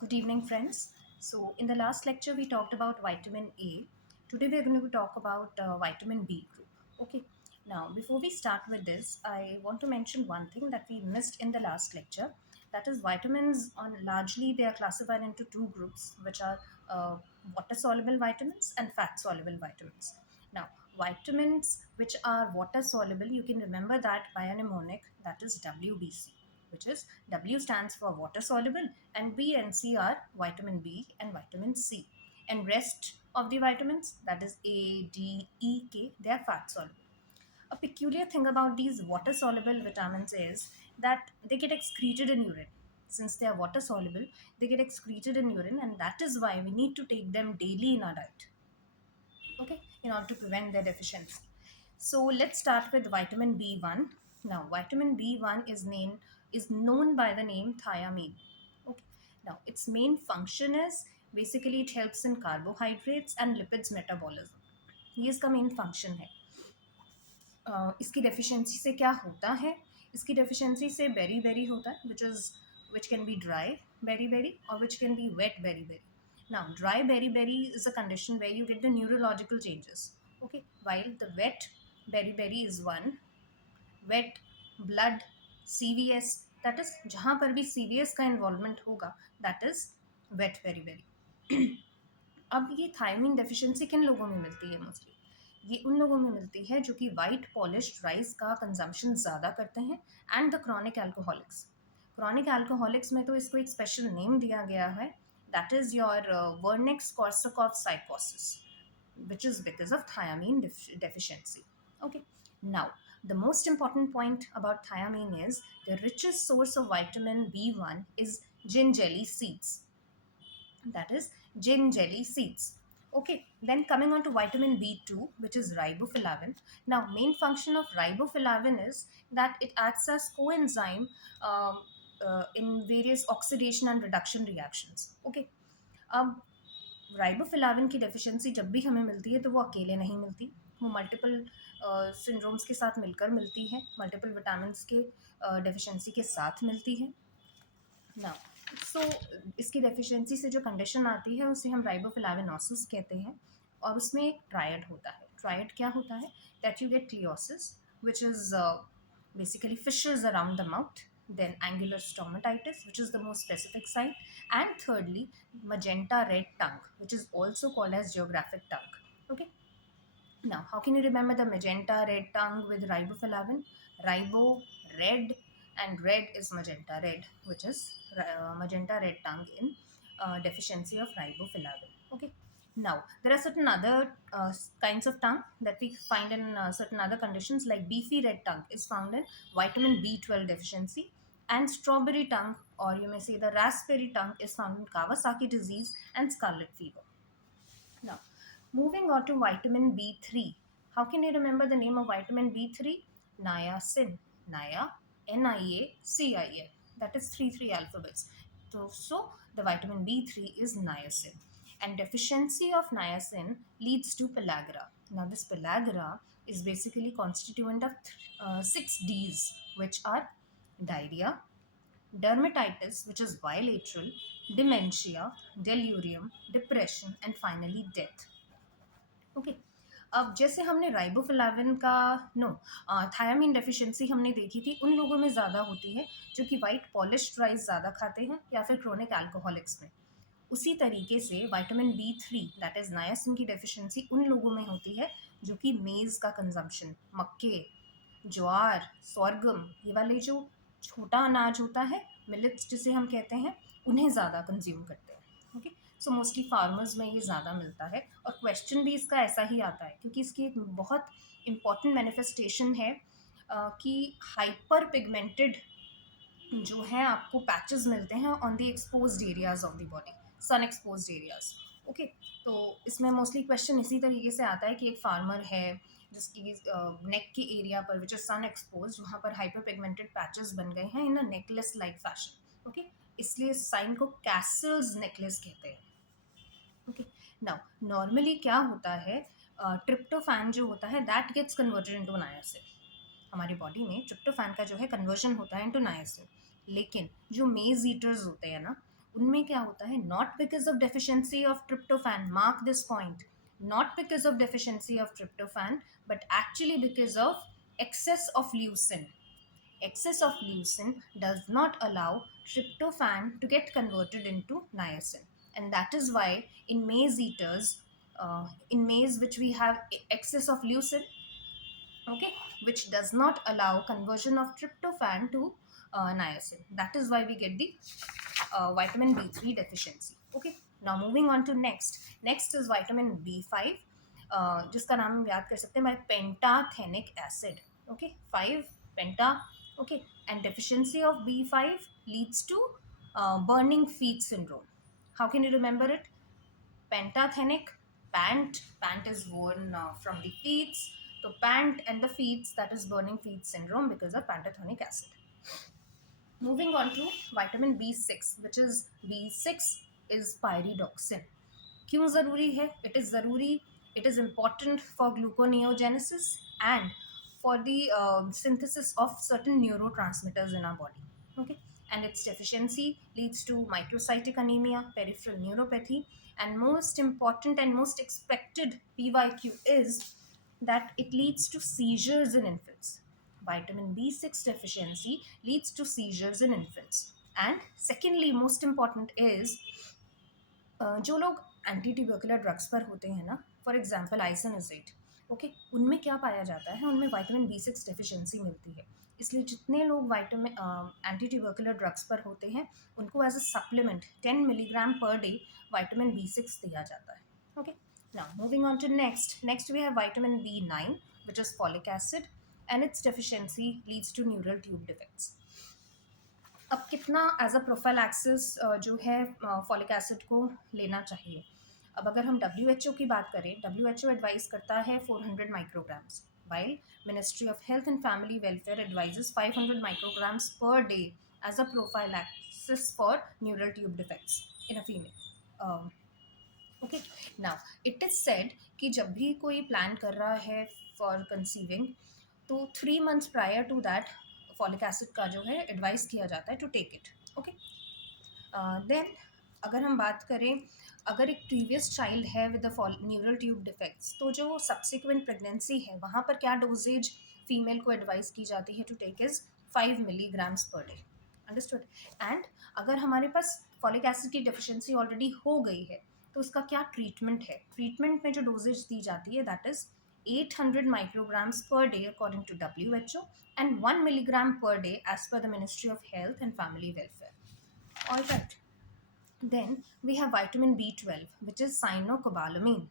Good evening, friends. So, in the last lecture, we talked about vitamin A. Today, we're going to talk about vitamin B group. Okay. Now, before we start with this, I want to mention one thing that we missed in the last lecture. That is, vitamins on largely they are classified into two groups, which are water soluble vitamins and fat soluble vitamins. Now, vitamins which are water soluble, you can remember that by a mnemonic, that is WBC, which is W stands for water soluble and B and C are vitamin B and vitamin C. And rest of the vitamins, that is A, D, E, K, they are fat soluble. A peculiar thing about these water soluble vitamins is that they get excreted in urine. Since they are water soluble, they get excreted in urine, and that is why we need to take them daily in our diet, okay, in order to prevent their deficiency. So let's start with vitamin B1. Now, vitamin B1 is known by the name thiamine. Okay. Now, its main function is basically it helps in carbohydrates and lipids metabolism. ये इसका main function है. इसकी डेफिशिएंसी से क्या होता है? इसकी डेफिशिएंसी से बेरी बेरी होता है, which can be dry beriberi or which can be wet beriberi. Now, dry beriberi is a condition where you get the neurological changes. Okay, while the wet beriberi is one. Wet blood CVS, that is जहाँ पर भी CVS का इन्वॉल्वमेंट होगा, that is wet beriberi. अब ये thiamine deficiency किन लोगों में मिलती है? मोस्टली ये उन लोगों में मिलती है जो कि वाइट पॉलिश्ड राइस का कंजम्पशन ज़्यादा करते हैं and the chronic alcoholics. Chronic alcoholics में तो इसको एक स्पेशल नेम दिया गया है, that is your Wernicke's Korsakoff साइकोसिस, which is because of thiamine deficiency. Okay, now the most important point about thiamine is the richest source of vitamin B1 is gin jelly seeds, that is gin jelly seeds. Okay, then coming on to vitamin B2, which is riboflavin. Now, main function of riboflavin is that it acts as coenzyme in various oxidation and reduction reactions. Okay, अब राइबोफ्लाविन की डेफिशिएंसी जब भी हमें मिलती है तो वो अकेले नहीं मिलती, वो मल्टीपल सिंड्रोम्स के साथ मिलकर मिलती है, मल्टीपल विटामिन्स के डेफिशिएंसी के साथ मिलती है. ना सो इसकी डेफिशिएंसी से जो कंडीशन आती है उसे हम राइबोफ्लाविनोसिस कहते हैं, और उसमें एक ट्रायड होता है. ट्रायड क्या होता है? That you get cheilosis, which is basically fissures around the mouth, then angular stomatitis, which is the most specific sign, and thirdly, magenta red tongue, which is also called as geographic tongue. Okay. Now, how can you remember the magenta red tongue with riboflavin? Ribo, red, and red is magenta red, which is magenta red tongue in deficiency of riboflavin. Okay. Now, there are certain other kinds of tongue that we find in certain other conditions, like beefy red tongue is found in vitamin B12 deficiency, and strawberry tongue, or you may say the raspberry tongue, is found in Kawasaki disease and scarlet fever. Now, moving on to vitamin B3. How can you remember the name of vitamin B3? Niacin. Nia, NIACIN. That is three alphabets. So the vitamin B3 is niacin. And deficiency of niacin leads to pellagra. Now, this pellagra is basically constituent of 6 Ds, which are diarrhea, dermatitis, which is bilateral, dementia, delirium, depression, and finally death. Okay. अब जैसे हमने राइबोफ्लाविन का thiamine deficiency हमने देखी थी, उन लोगों में ज़्यादा होती है जो कि वाइट पॉलिश्ड राइस ज़्यादा खाते हैं या फिर क्रोनिक अल्कोहलिक्स में. उसी तरीके से विटामिन B3 दैट इज़ नायासिन की डेफिशिएंसी उन लोगों में होती है जो कि मेज़ का कंजम्पशन, मक्के, ज्वार, सोरगम, ये वाले जो छोटा अनाज होता है, मिलेट्स जिसे हम कहते हैं, उन्हें ज़्यादा कंज्यूम करते हैं. ओके. सो मोस्टली फार्मर्स में ये ज़्यादा मिलता है, और क्वेश्चन भी इसका ऐसा ही आता है क्योंकि इसकी एक बहुत इम्पॉर्टेंट मैनिफेस्टेशन है कि हाइपर पिगमेंटेड जो है आपको पैचेस मिलते हैं on the exposed areas of the body, sun exposed areas. Okay. तो इसमें मोस्टली क्वेश्चन इसी तरीके से आता है कि एक फार्मर है जिसकी नेक के एरिया पर विच इज सन एक्सपोज, वहाँ पर हाइपर पिगमेंटेड पैचेस बन गए हैं in a necklace like fashion. Okay. इसलिए इस साइन को कैसल्स नेकलेस कहते हैं. ओके. नाउ नॉर्मली क्या होता है, ट्रिप्टोफैन जो होता है that gets converted into niacin. हमारी बॉडी में ट्रिप्टोफैन का जो है कन्वर्जन होता है इनटू नायासिन. लेकिन जो मेज ईटर्स होते हैं ना, उनमें क्या होता है, not because of deficiency of tryptophan, mark this point, not because of deficiency of tryptophan, but actually because of excess of leucin. Excess of leucin does not allow tryptophan to get converted into niacin, and that is why in maize eaters, in maize which we have excess of leucin, okay, which does not allow conversion of tryptophan to niacin. That is why we get the vitamin B3 deficiency. Okay, now moving on to next is vitamin B5, जिसका नाम हम याद कर सकते हैं by pantothenic acid. Okay, 5 penta. Okay, and deficiency of B5 leads to burning feet syndrome. How can you remember it? Pantothenic, pant is worn from the feet, so pant and the feet, that is burning feet syndrome because of pantothenic acid. Moving on to vitamin B6, which is B6 is pyridoxine. क्यों ज़रूरी है? It is ज़रूरी, it is important for gluconeogenesis and for the synthesis of certain neurotransmitters in our body. Okay, and its deficiency leads to microcytic anemia, peripheral neuropathy, and most important and most expected PYQ is that it leads to seizures in infants. Vitamin B6 deficiency leads to seizures in infants. And secondly, most important is जो लोग anti tubercular drugs पर होते हैं ना, for example आइसोनिजेट, ओके, उनमें क्या पाया जाता है, उनमें विटामिन B6 डेफिशिएंसी मिलती है। इसलिए जितने लोग विटामिन एंटी ट्यूबरकुलर ड्रग्स पर होते हैं उनको as a supplement 10 milligram per day vitamin B6 दिया जाता है। Okay, now moving on to next we have vitamin B9 which is folic acid, and its deficiency leads to neural tube defects. अब कितना as a prophylaxis जो है folic acid को लेना चाहिए? अब अगर हम WHO की बात करें, WHO एडवाइस करता है 400 micrograms, while ministry of health and family welfare advises 500 micrograms per day as a prophylaxis for neural tube defects in a female. Okay, now it is said कि जब भी कोई प्लान कर रहा है फॉर कंसीविंग, तो 3 months prior to that folic acid का जो है एडवाइस किया जाता है to take it. Okay, then अगर हम बात करें, अगर एक प्रीवियस चाइल्ड है with the neural tube defects, तो जो सब्सिक्वेंट प्रेगनेंसी है वहाँ पर क्या डोजेज फीमेल को एडवाइस की जाती है to take is 5 milligrams per day. Understood. And अगर हमारे पास फॉलिक एसिड की डेफिशिएंसी ऑलरेडी हो गई है तो उसका क्या ट्रीटमेंट है? ट्रीटमेंट में जो डोजेज दी जाती है that is 800 micrograms per day according to WHO and 1 milligram per day as per the Ministry of Health and Family Welfare. All right. Then we have vitamin B12 which is cyanocobalamin.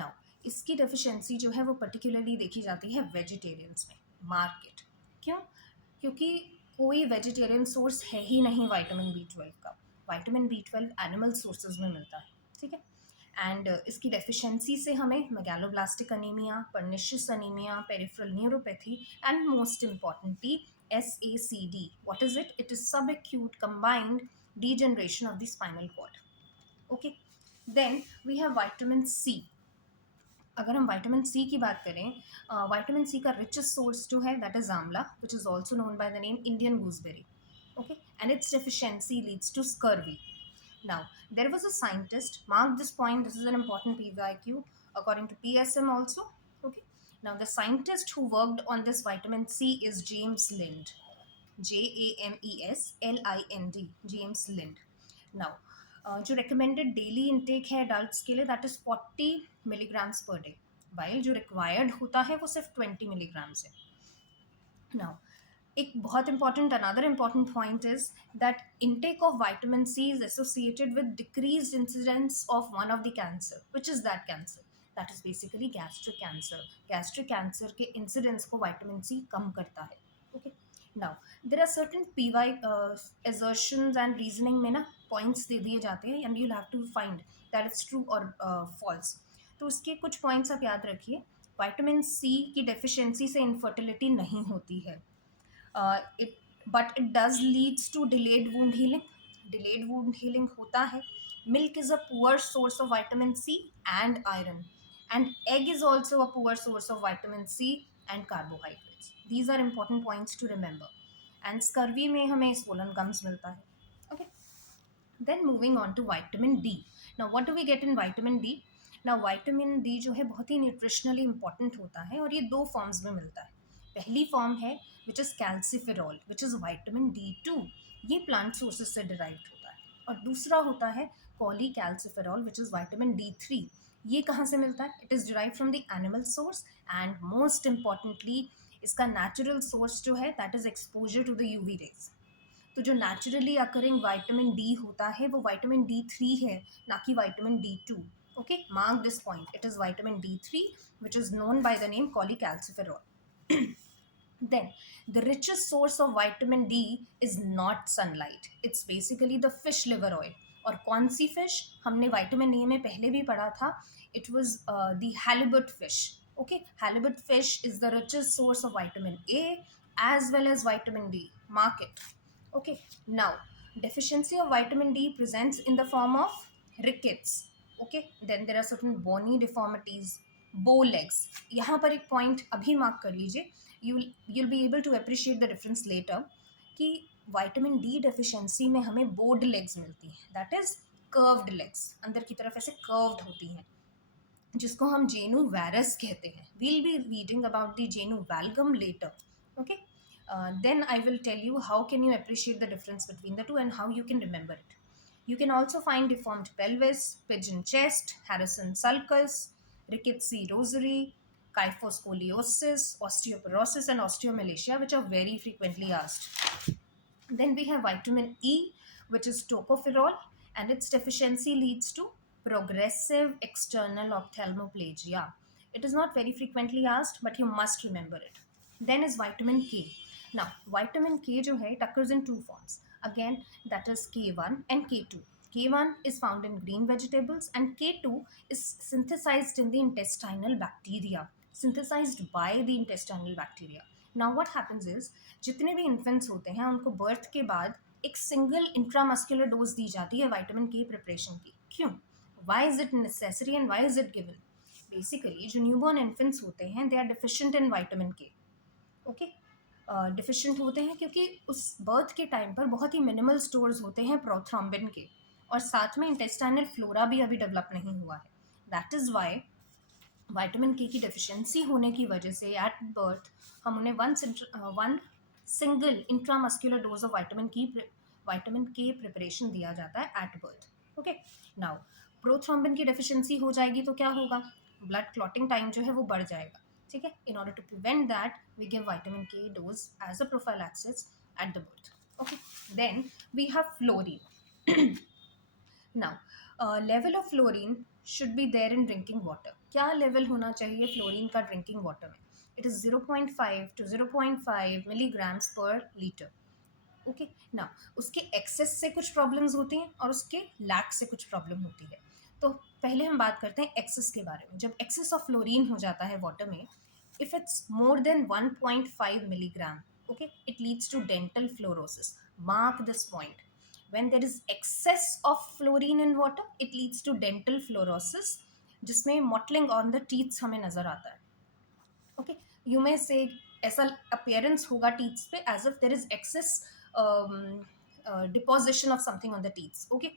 Now इसकी डेफिशिएंसी जो है वो पर्टिकुलरली देखी जाती है वेजिटेरियंस में. मार्केट क्यों? क्योंकि कोई वेजिटेरियन सोर्स है ही नहीं विटामिन B12 का. विटामिन B12 एनिमल सोर्सेज में मिलता है. ठीक है, एंड इसकी डेफिशिएंसी से हमें megaloblastic anaemia, pernicious anaemia, peripheral neuropathy and most importantly SACD. What is it? It is subacute combined degeneration of the spinal cord. Okay, then we have vitamin C. अगर हम विटामिन सी की बात करें, विटामिन सी का richest source जो है that is amla, which is also known by the name Indian gooseberry. Okay, and its deficiency leads to scurvy. Now, there was a scientist, mark this point, this is an important PYQ according to PSM also. Okay, now the scientist who worked on this vitamin C is James Lind. JAMESLIND, James Lind. Now, जो recommended daily intake है adults के लिए that is 40 milligrams per day, while जो required होता है वो सिर्फ 20 milligrams है. Now, एक बहुत important another important point is that intake of vitamin C is associated with decreased incidence of one of the cancer. Which is that cancer? That is basically gastric cancer. Gastric cancer के incidence को vitamin C कम करता है. Okay. Now there are certain PY assertions and reasoning में ना points दे दिए जाते हैं and you'll have to find that it's true or false. तो उसके कुछ points आप याद रखिए. विटामिन सी की डेफिशिएंसी से इनफर्टिलिटी नहीं होती है. But it does leads to delayed wound healing. Delayed wound healing होता है. Milk is a poor source of vitamin C and iron, and egg is also a poor source of vitamin C and carbohydrates. These are important points to remember. And scurvy में हमें swollen gums मिलता है. Okay. Then moving on to vitamin D. Now what do we get in vitamin D? Now vitamin D जो है बहुत ही nutritionally important होता है और ये दो फॉर्म्स में मिलता है. पहली फॉर्म है which is calciferol which is vitamin D2. ये प्लांट सोर्सेज से डिराइव्ड होता है. और दूसरा होता है cholecalciferol which is vitamin D3. ये कहाँ से मिलता है? It is derive from the animal source and most importantly इसका नेचुरल सोर्स जो है that is exposure to the UV rays. तो जो नेचुरली अकरिंग विटामिन डी होता है वो विटामिन D3 है, ना कि vitamin D2. Okay, mark this point. It is vitamin D3 which is known by the name cholecalciferol. Then the richest source of vitamin D is not sunlight. It's basically the fish liver oil. और कौन सी फिश? हमने vitamin A में पहले भी पढ़ा था. It was the halibut fish. Okay, halibut fish is the richest source of vitamin A as well as vitamin D. Mark it. Okay, now deficiency of vitamin D presents in the form of rickets. Okay, then there are certain bony deformities, bow legs. यहाँ पर एक point अभी mark कर लीजिए. You'll be able to appreciate the difference later कि vitamin D deficiency में हमें bowed legs मिलती हैं. That is curved legs. अंदर की तरफ ऐसे curved होती हैं जिसको हम जेनु वायरस कहते हैं. We'll be reading about the जेनु valgum later. Okay. Then I will tell you how can you appreciate the difference between the two and how you can remember it. You can also find deformed pelvis, pigeon chest, Harrison sulcus, ricketsy rosary, kyphoscoliosis, osteoporosis, and osteomalacia, which are very frequently asked. Then we have vitamin E, which is tocopherol, and its deficiency leads to progressive external ophthalmoplegia. It is not very frequently asked, but you must remember it. Then is vitamin K. Now, vitamin K जो है, it occurs in two forms. Again, that is K1 and K2. K1 is found in green vegetables and K2 is synthesized in the intestinal bacteria. Synthesized by the intestinal bacteria. Now what happens is, जितने भी इन्फेंट्स होते हैं उनको बर्थ के बाद एक single intramuscular dose दी जाती है विटामिन के प्रिपरेशन की. क्यों? Why is it necessary and why is it given? Basically, जो न्यूबॉर्न इन्फेंट्स होते हैं they are deficient in vitamin K. Okay, deficient होते हैं क्योंकि उस बर्थ के टाइम पर बहुत ही मिनिमल स्टोर्स होते हैं प्रोथ्रोम्बिन के और साथ में इंटेस्टाइनल फ्लोरा भी अभी डेवलप नहीं हुआ है. दैट इज़ वाई विटामिन के की डेफिशिएंसी होने की वजह से एट बर्थ हम उन्हें one single intramuscular dose of vitamin के प्रिपरेशन दिया जाता है at birth. Okay, now prothrombin की डेफिशिएंसी हो जाएगी तो क्या होगा? ब्लड क्लॉटिंग टाइम जो है वो बढ़ जाएगा. ठीक है, in order to prevent that we give vitamin K dose as a prophylaxis at the birth. Okay, then we have fluorine. Now level of fluorine should be there in drinking water. क्या level होना चाहिए फ्लोरीन का drinking water में? It is 0.5 to 0.5 milligrams per liter. Okay, ना उसके एक्सेस से कुछ प्रॉब्लम्स होती हैं और उसके लैक से कुछ प्रॉब्लम होती है. तो पहले हम बात करते हैं एक्सेस के बारे में. जब एक्सेस ऑफ फ्लोरीन हो जाता है वाटर में, if it's more than 1.5 milligram, okay, it leads to dental fluorosis. Mark this point. When there is excess of fluorine in water, it leads to dental fluorosis, जिसमें mottling on the teeth हमें नज़र आता है. Okay, you may say ऐसा appearance होगा teeth पे as if there is excess deposition of something on the teeth. Okay,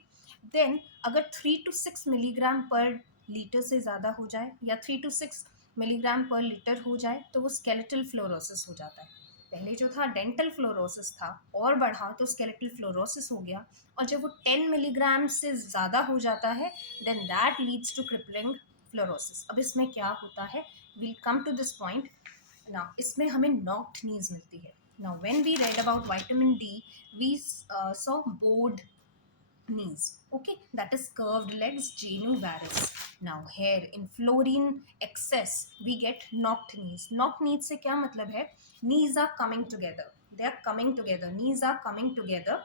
then अगर 3 to 6 milligram per litre से ज़्यादा हो जाए या 3 to 6 मिलीग्राम पर लीटर हो जाए तो वो स्केलेटल फ्लोरोसिस हो जाता है. पहले जो था डेंटल फ्लोरोसिस था और बढ़ा तो स्केलेटल फ्लोरोसिस हो गया. और जब वो 10 मिलीग्राम से ज़्यादा हो जाता है then that leads to crippling fluorosis. अब इसमें क्या होता है, we'll come to this point. Now इसमें हमें नॉक्ड नीज मिलती है. Now when we read about vitamin D we saw bowed knees. Okay, that is curved legs, genu varus. Now here in fluorine excess we get knocked knees. Knocked knees से क्या मतलब है? Knees are coming together. They are coming together. Knees are coming together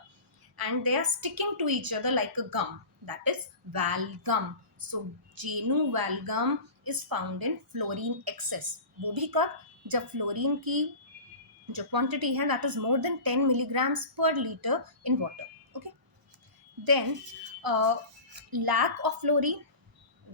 and they are sticking to each other like a gum. That is valgum. So genu valgum is found in fluorine excess. वो भी कब? जब fluorine की जो quantity है that is more than 10 milligrams per liter in water. Okay. Then lack of fluorine,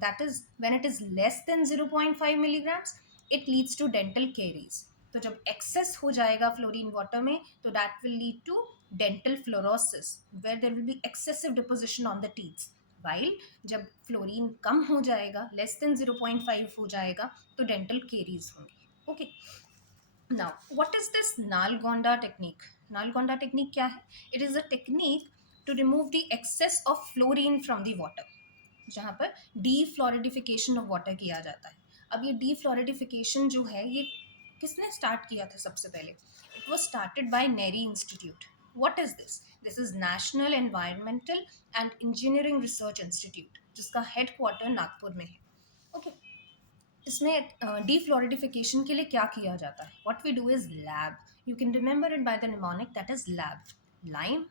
that is when it is less than 0.5 milligrams, it leads to dental caries. तो जब excess हो जाएगा फ्लोरीन वाटर में तो that will lead to dental fluorosis where there will be excessive deposition on the teeth, while जब फ्लोरीन कम हो जाएगा, less than 0.5 हो जाएगा, तो डेंटल केरीज होंगी. Okay. Now, what is this Nalgonda technique? Nalgonda technique क्या है? It is a technique to remove the excess of fluorine from the water. जहाँ पर डीफ्लोरिडिफिकेशन ऑफ वाटर किया जाता है. अब ये डीफ्लोरिडिफिकेशन जो है ये किसने स्टार्ट किया था सबसे पहले? It was started by Neri institute. What is this? This is national environmental and engineering research institute, जिसका हेडक्वार्टर नागपुर में है. ओके. इसमें डीफ्लोरिडिफिकेशन के लिए क्या किया जाता है? What we do is LAB. You can remember it by the mnemonic, that is LAB. Lime,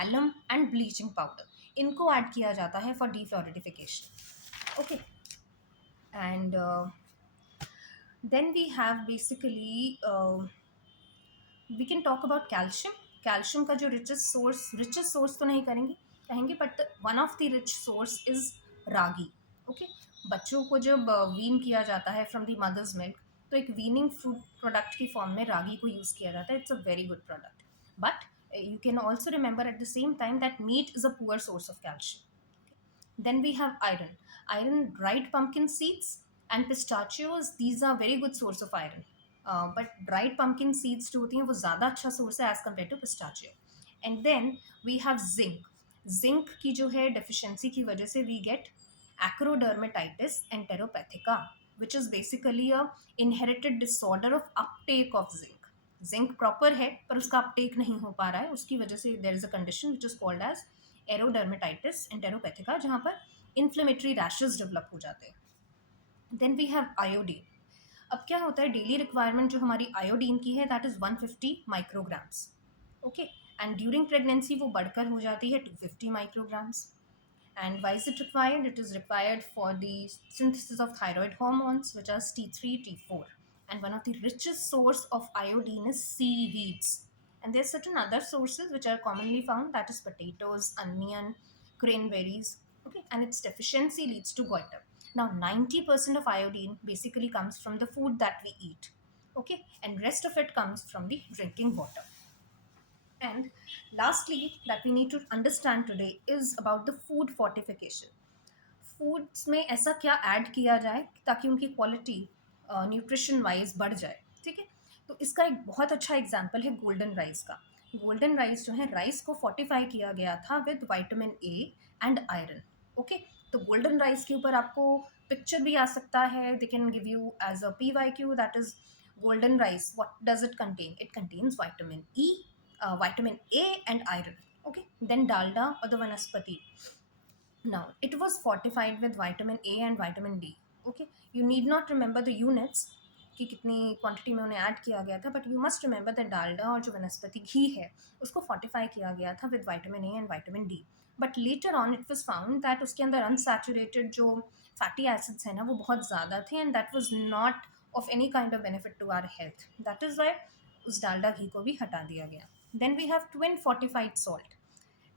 alum and bleaching powder, इनको ऐड किया जाता है for defluoridification. Okay. And then we have basically we can talk about calcium. Calcium का जो richest source तो नहीं कहेंगे but one of the rich source is ragi. Okay. बच्चों को जब वीन किया जाता है फ्रॉम द मदर्स मिल्क, तो एक वीनिंग फूड प्रोडक्ट की फॉर्म में रागी को यूज़ किया जाता है. It's a very good product. But you can also remember at the same time that meat is a poor source of calcium. Then we have iron. Iron, dried pumpkin seeds and pistachios, these are very good source of iron. But dried pumpkin seeds जो होती हैं वो ज़्यादा अच्छा source है as compared to pistachio. And then we have zinc. Zinc की जो है deficiency की वजह से we get acrodermatitis enteropathica, which is basically a inherited disorder of uptake of zinc. Zinc proper है पर उसका अपटेक नहीं हो पा रहा है, उसकी वजह से there is a condition which is called as acrodermatitis enteropathica, जहाँ पर इन्फ्लेमेटरी रैशेस डेवलप हो जाते हैं. Then we have iodine. अब क्या होता है, डेली रिक्वायरमेंट जो हमारी आयोडीन की है that is 150 micrograms. Okay. And during pregnancy वो बढ़कर हो जाती है 250 micrograms. And why is it required? It is required for the synthesis of thyroid hormones, which are T3, T4. And one of the richest source of iodine is seaweeds. And there's certain other sources which are commonly found, that is potatoes, onion, cranberries. Okay, and its deficiency leads to goiter. Now, 90% of iodine basically comes from the food that we eat. Okay, and rest of it comes from the drinking water. And lastly, that we need to understand today is about the food fortification. Foods में ऐसा क्या ऐड किया जाए ताकि उनकी quality nutrition wise बढ़ जाए. ठीक है. तो इसका एक बहुत अच्छा एग्जांपल है गोल्डन राइस का. गोल्डन राइस जो है, राइस को फोर्टिफाई किया गया था with vitamin A and iron. Okay. तो गोल्डन राइस के ऊपर आपको पिक्चर भी आ सकता है. They can give you as a PYQ, that is golden rice. What does it contain? It contains vitamin E, vitamin A and iron. Okay. Then dalda or the vanaspati. Now, it was fortified with vitamin A and vitamin D. Okay. You need not remember the units कि कितनी क्वांटिटी में उन्हें ऐड किया गया था, but you must remember the Dalda और जो वनस्पति घी है उसको फोर्टिफाई किया गया था with vitamin A and vitamin D. But later on it was found that उसके अंदर अनसैचुरेटेड जो फैटी एसिड्स हैं ना वो बहुत ज़्यादा थे, and that was not of any kind of benefit to our health. That is why उस डालडा घी को भी हटा दिया गया. Then we have twin fortified salt,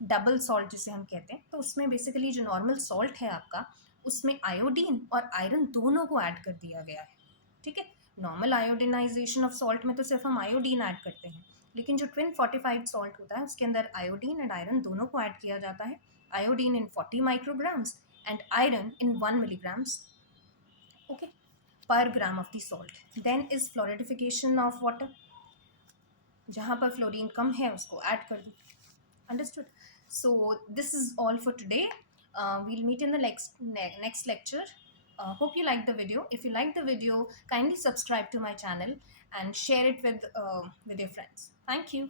double salt जिसे हम कहते हैं. तो उसमें बेसिकली जो नॉर्मल सॉल्ट है आपका, उसमें आयोडीन और आयरन दोनों को ऐड कर दिया गया है. ठीक है. नॉर्मल आयोडिनाइजेशन ऑफ सॉल्ट में तो सिर्फ हम आयोडीन ऐड करते हैं, लेकिन जो ट्विन फोर्टिफाइड सॉल्ट होता है उसके अंदर आयोडीन एंड आयरन दोनों को ऐड किया जाता है. Iodine in 40 micrograms and iron in 1 milligrams, okay, per gram of the salt. Then is fluoridification of water. जहाँ पर फ्लोरीन कम है उसको ऐड कर दो. Understood? So this is all for today. We'll meet in the next lecture. Hope you like the video. If you like the video, kindly subscribe to my channel and share it with your friends. Thank you.